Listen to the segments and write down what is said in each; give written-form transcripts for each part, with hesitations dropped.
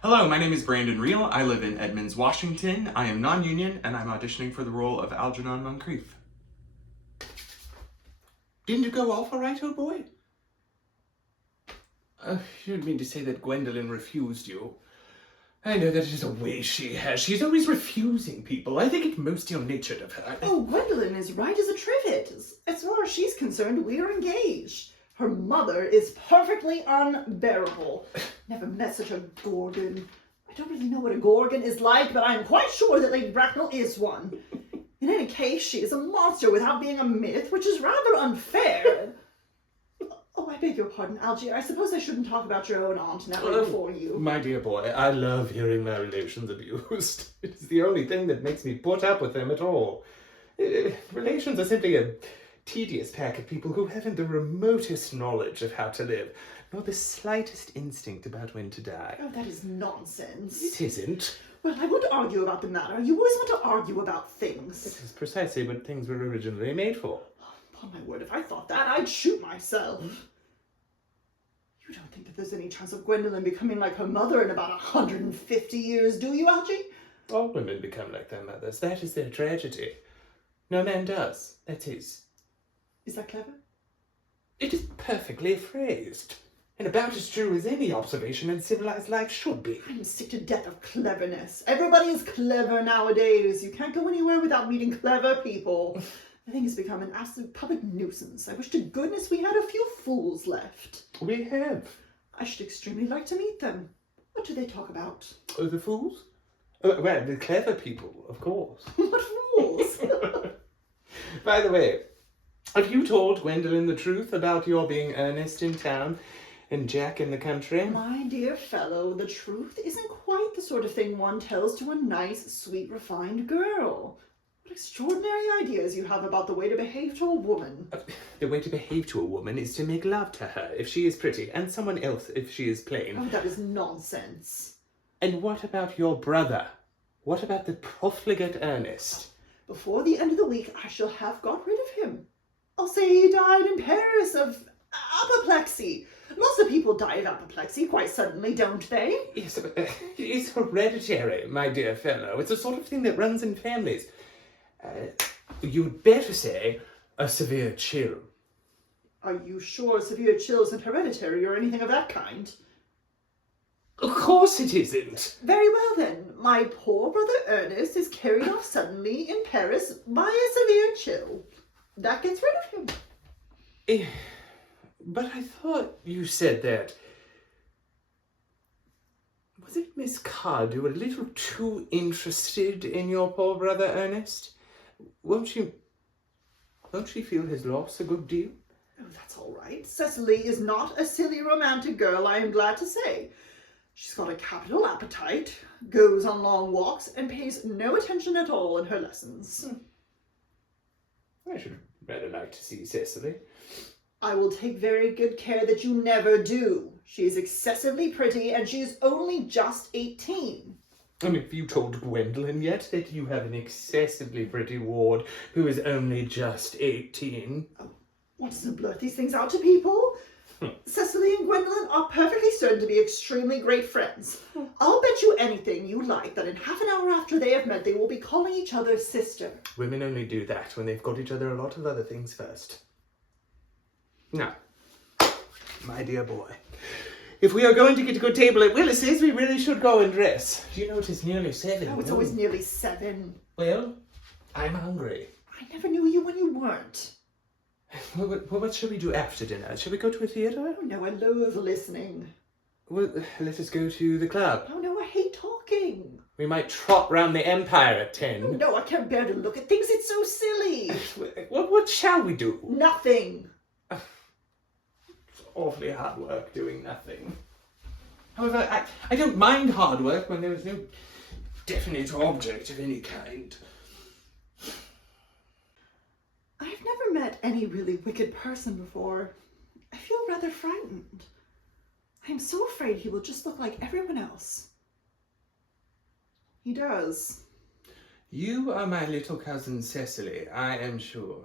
Hello, my name is Brandon Riel. I live in Edmonds, Washington. I am non-union, and I'm auditioning for the role of Algernon Moncrief. Didn't it go off all right, old boy? You didn't mean to say that Gwendolyn refused you. I know that is a way she has. She's always refusing people. I think it most ill-natured of her. Oh, Gwendolyn is right as a trivet. As far as she's concerned, we're engaged. Her mother is perfectly unbearable. Never met such a gorgon. I don't really know what a gorgon is like, but I'm quite sure that Lady Bracknell is one. In any case, she is a monster without being a myth, which is rather unfair. Oh, I beg your pardon, Algy. I suppose I shouldn't talk about your own aunt now before you. My dear boy, I love hearing my relations abused. It's the only thing that makes me put up with them at all. Relations are simply a tedious pack of people who haven't the remotest knowledge of how to live, nor the slightest instinct about when to die. Oh, that is nonsense. It isn't. Well, I won't argue about the matter. You always want to argue about things. This is precisely what things were originally made for. Upon my word, if I thought that, I'd shoot myself. You don't think that there's any chance of Gwendolyn becoming like her mother in about 150 years, do you, Algy? All women become like their mothers. That is their tragedy. No man does. That's his. Is that clever? It is perfectly phrased, and about as true as any observation in civilized life should be. I'm sick to death of cleverness. Everybody is clever nowadays. You can't go anywhere without meeting clever people. The thing has become an absolute public nuisance. I wish to goodness we had a few fools left. We have. I should extremely like to meet them. What do they talk about? Oh, the fools? Oh, well, the clever people, of course. What fools? By the way, have you told Gwendolyn the truth about your being Earnest in town and Jack in the country? My dear fellow, the truth isn't quite the sort of thing one tells to a nice, sweet, refined girl. What extraordinary ideas you have about the way to behave to a woman. The way to behave to a woman is to make love to her if she is pretty, and someone else if she is plain. Oh, that is nonsense. And what about your brother? What about the profligate Earnest? Before the end of the week, I shall have got rid of him. I'll say he died in Paris of apoplexy. Lots of people die of apoplexy quite suddenly, don't they? Yes, but it's hereditary, my dear fellow. It's the sort of thing that runs in families. You'd better say a severe chill. Are you sure severe chill isn't hereditary or anything of that kind? Of course it isn't. Very well then. My poor brother Ernest is carried off suddenly in Paris by a severe chill. That gets rid of him. But I thought you said that. Was it Miss Cardew a little too interested in your poor brother Ernest? Won't she feel his loss a good deal? Oh, that's all right. Cecily is not a silly romantic girl, I am glad to say. She's got a capital appetite, goes on long walks, and pays no attention at all in her lessons. I should rather like to see Cecily. I will take very good care that you never do. She is excessively pretty, and she is only just 18. I mean, have you told Gwendolyn yet that you have an excessively pretty ward who is only just 18? Oh, what doesn't blurt these things out to people? Cecily and Gwendolyn are perfectly certain to be extremely great friends. I'll bet you anything you like that in half an hour after they have met, they will be calling each other sister. Women only do that when they've got each other a lot of other things first. Now, my dear boy, if we are going to get a good table at Willis's, we really should go and dress. Do you know it is nearly 7? Oh, it's always nearly 7. Well, I'm hungry. I never knew you when you weren't. Well, what shall we do after dinner? Shall we go to a theatre? Oh, no, I loathe listening. Well, let us go to the club. Oh, no, I hate talking. We might trot round the Empire at 10. Oh, no, I can't bear to look at things. It's so silly. What shall we do? Nothing. It's awfully hard work doing nothing. However, I don't mind hard work when there is no definite object of any kind. I've never met any really wicked person before. I feel rather frightened. I'm so afraid he will just look like everyone else. He does. You are my little cousin Cecily, I am sure.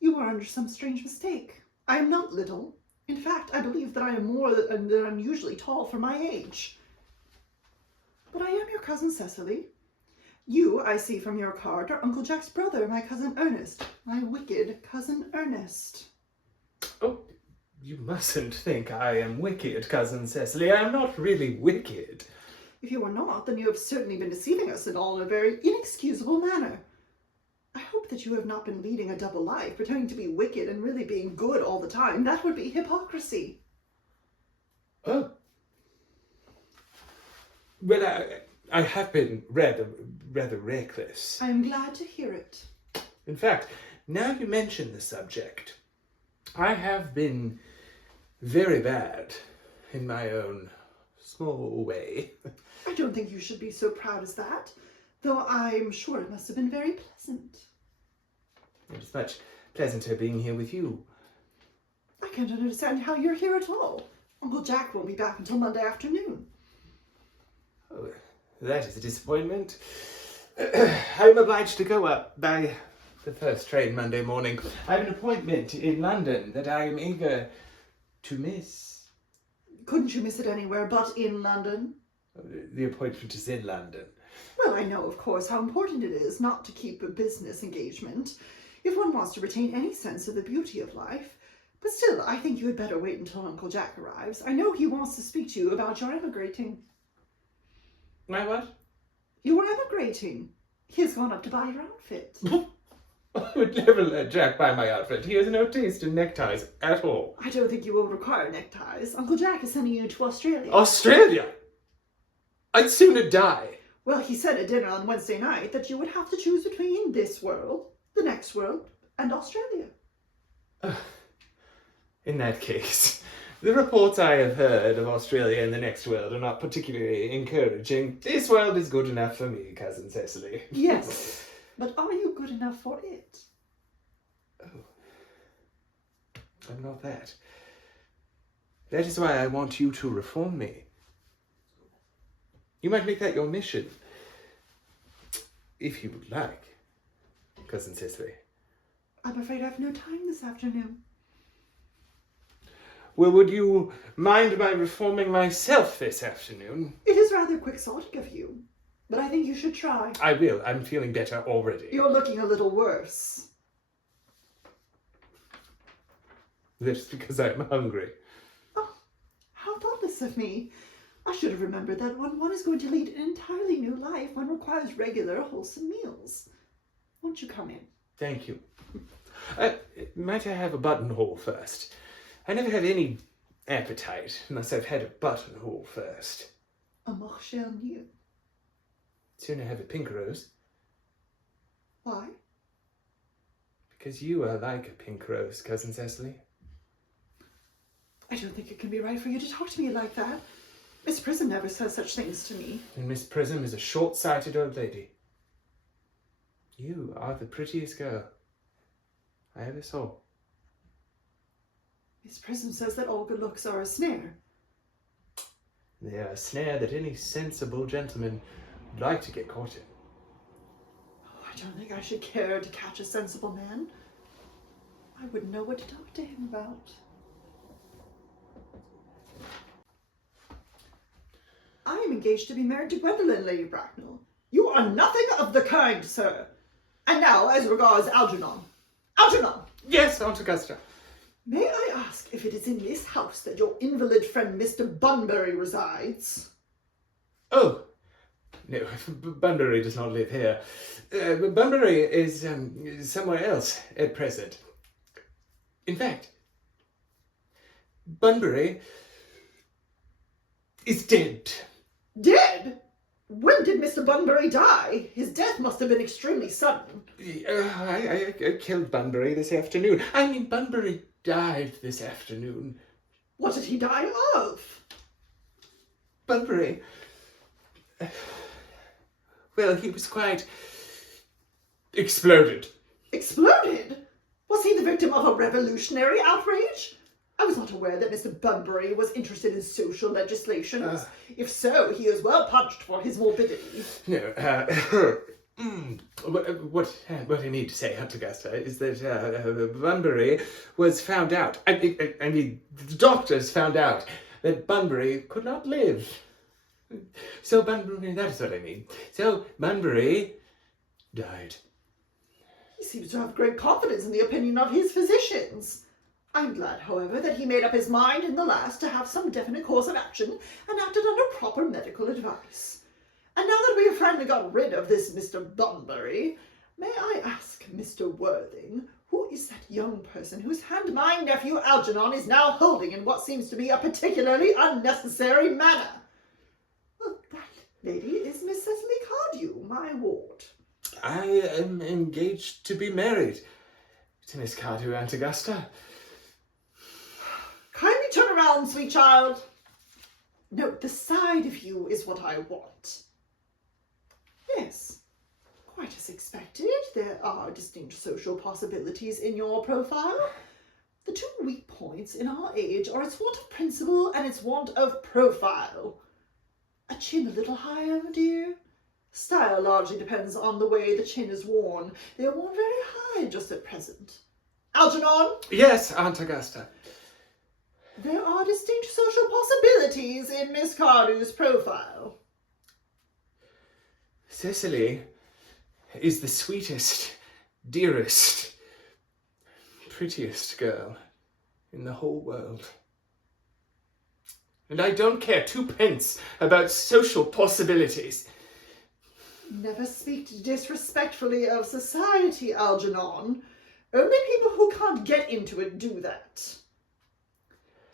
You are under some strange mistake. I am not little. In fact, I believe that I am more than unusually tall for my age. But I am your cousin Cecily. You, I see from your card, are Uncle Jack's brother, my cousin Ernest. My wicked cousin Ernest. Oh, you mustn't think I am wicked, Cousin Cecily. I am not really wicked. If you are not, then you have certainly been deceiving us all in a very inexcusable manner. I hope that you have not been leading a double life, pretending to be wicked and really being good all the time. That would be hypocrisy. Oh. Well, I have been rather reckless. I am glad to hear it. In fact, now you mention the subject, I have been very bad in my own small way. I don't think you should be so proud as that, though I'm sure it must have been very pleasant. It is much pleasanter being here with you. I can't understand how you're here at all. Uncle Jack won't be back until Monday afternoon. Oh, that is a disappointment. I'm obliged to go up by the first train Monday morning. I have an appointment in London that I am eager to miss. Couldn't you miss it anywhere but in London? The appointment is in London. Well, I know, of course, how important it is not to keep a business engagement if one wants to retain any sense of the beauty of life. But still, I think you had better wait until Uncle Jack arrives. I know he wants to speak to you about your emigrating. My what? You were emigrating. He has gone up to buy your outfit. I would never let Jack buy my outfit. He has no taste in neckties at all. I don't think you will require neckties. Uncle Jack is sending you to Australia. Australia? I'd sooner die. Well, he said at dinner on Wednesday night that you would have to choose between this world, the next world, and Australia. In that case, the reports I have heard of Australia and the next world are not particularly encouraging. This world is good enough for me, Cousin Cecily. Yes, but are you good enough for it? Oh, I'm not that. That is why I want you to reform me. You might make that your mission, if you would like, Cousin Cecily. I'm afraid I have no time this afternoon. Well, would you mind my reforming myself this afternoon? It is rather quixotic of you, but I think you should try. I will. I'm feeling better already. You're looking a little worse. That's because I'm hungry. Oh, how thoughtless of me. I should have remembered that when one is going to lead an entirely new life, one requires regular, wholesome meals. Won't you come in? Thank you. Might I have a buttonhole first? I never have any appetite unless I've had a buttonhole first. A morchel nu. Sooner have a pink rose. Why? Because you are like a pink rose, Cousin Cecily. I don't think it can be right for you to talk to me like that. Miss Prism never says such things to me. And Miss Prism is a short-sighted old lady. You are the prettiest girl I ever saw. Miss Prism says that all good looks are a snare. They are a snare that any sensible gentleman would like to get caught in. Oh, I don't think I should care to catch a sensible man. I wouldn't know what to talk to him about. I am engaged to be married to Gwendolen, Lady Bracknell. You are nothing of the kind, sir. And now, as regards Algernon. Algernon! Yes, Aunt Augusta. May I ask if it is in this house that your invalid friend Mr. Bunbury resides? Oh, no, Bunbury does not live here. Bunbury is somewhere else at present. In fact, Bunbury is dead. Dead? When did Mr. Bunbury die? His death must have been extremely sudden. I killed Bunbury this afternoon. I mean, Bunbury died this afternoon. What did he die of? Bunbury... Well, he was quite... exploded. Exploded? Was he the victim of a revolutionary outrage? I was not aware that Mr. Bunbury was interested in social legislation. If so, he is well punished for his morbidity. No, what I need to say, Aunt Augusta, is that Bunbury was found out. I mean, the doctors found out that Bunbury could not live. So Bunbury, that's what I mean. So Bunbury died. He seems to have great confidence in the opinion of his physicians. I'm glad, however, that he made up his mind in the last to have some definite course of action and acted under proper medical advice. And now that we have finally got rid of this Mr. Bunbury, may I ask, Mr. Worthing, who is that young person whose hand my nephew Algernon is now holding in what seems to be a particularly unnecessary manner? Well, that lady is Miss Cecily Cardew, my ward. I am engaged to be married to Miss Cardew, Aunt Augusta. Kindly turn around, sweet child. No, the side of you is what I want. Yes, quite as expected. There are distinct social possibilities in your profile. The two weak points in our age are its want of principle and its want of profile. A chin a little higher, dear. Style largely depends on the way the chin is worn. They are worn very high just at present. Algernon? Yes, Aunt Augusta. There are distinct social possibilities in Miss Cardew's profile. Cecily is the sweetest, dearest, prettiest girl in the whole world. And I don't care twopence about social possibilities. Never speak disrespectfully of society, Algernon. Only people who can't get into it do that.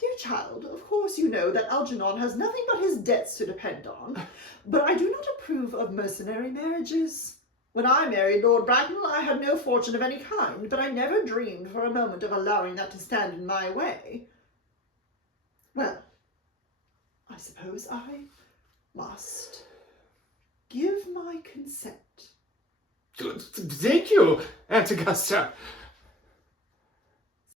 Dear child, of course you know that Algernon has nothing but his debts to depend on, but I do not approve of mercenary marriages. When I married Lord Bracknell, I had no fortune of any kind, but I never dreamed for a moment of allowing that to stand in my way. Well, I suppose I must give my consent. Thank you, Aunt Augusta.